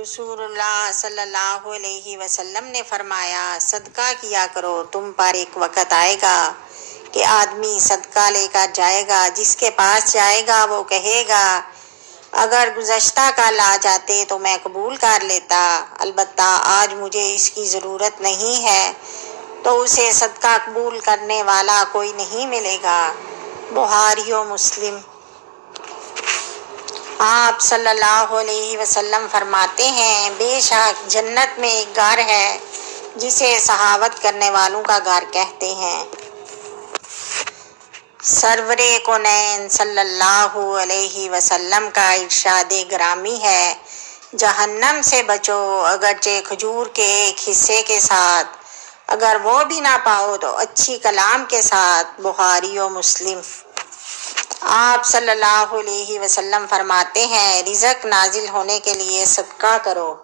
رسول اللہ صلی اللہ علیہ وسلم نے فرمایا، صدقہ کیا کرو، تم پر ایک وقت آئے گا کہ آدمی صدقہ لے کر جائے گا، جس کے پاس جائے گا وہ کہے گا اگر گزشتہ کل آ جاتے تو میں قبول کر لیتا، البتہ آج مجھے اس کی ضرورت نہیں ہے، تو اسے صدقہ قبول کرنے والا کوئی نہیں ملے گا۔ بخاری و مسلم۔ آپ صلی اللہ علیہ وسلم فرماتے ہیں، بے شک جنت میں ایک گھر ہے جسے سخاوت کرنے والوں کا گھر کہتے ہیں۔ سرور کونین صلی اللہ علیہ وسلم کا ارشاد گرامی ہے، جہنم سے بچو اگرچہ کھجور کے ایک حصے کے ساتھ، اگر وہ بھی نہ پاؤ تو اچھی کلام کے ساتھ۔ بخاری و مسلم۔ آپ صلی اللہ علیہ وسلم فرماتے ہیں، رزق نازل ہونے کے لیے صدقہ کرو۔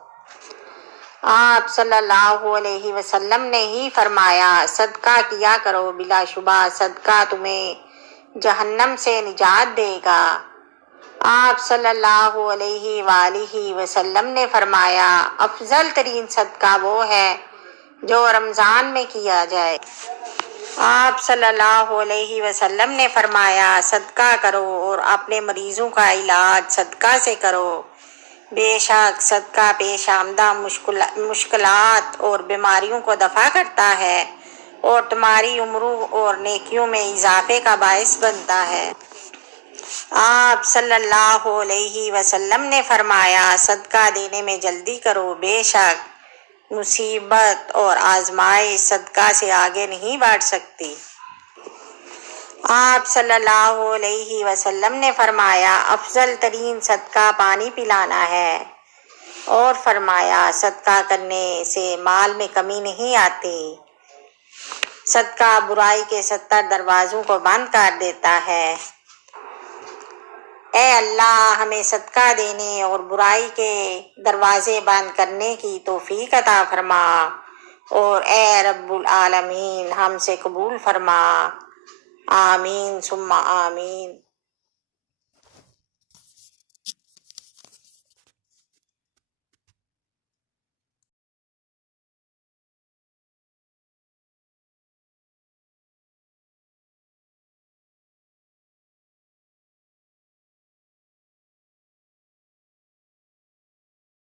آپ صلی اللہ علیہ وسلم نے ہی فرمایا، صدقہ کیا کرو، بلا شبہ صدقہ تمہیں جہنم سے نجات دے گا۔ آپ صلی اللہ علیہ وآلہ وسلم نے فرمایا، افضل ترین صدقہ وہ ہے جو رمضان میں کیا جائے۔ آپ صلی اللہ علیہ وسلم نے فرمایا، صدقہ کرو اور اپنے مریضوں کا علاج صدقہ سے کرو، بے شک صدقہ پیش آمدہ مشکلات اور بیماریوں کو دفع کرتا ہے اور تمہاری عمروں اور نیکیوں میں اضافے کا باعث بنتا ہے۔ آپ صلی اللہ علیہ وسلم نے فرمایا، صدقہ دینے میں جلدی کرو، بے شک مصیبت اور آزمائش صدقہ سے آگے نہیں بڑھ سکتی۔ آپ صلی اللہ علیہ وسلم نے فرمایا، افضل ترین صدقہ پانی پلانا ہے، اور فرمایا صدقہ کرنے سے مال میں کمی نہیں آتی، صدقہ برائی کے 70 دروازوں کو بند کر دیتا ہے۔ اے اللہ ہمیں صدقہ دینے اور برائی کے دروازے بند کرنے کی توفیق عطا فرما، اور اے رب العالمین ہم سے قبول فرما، آمین ثم آمین۔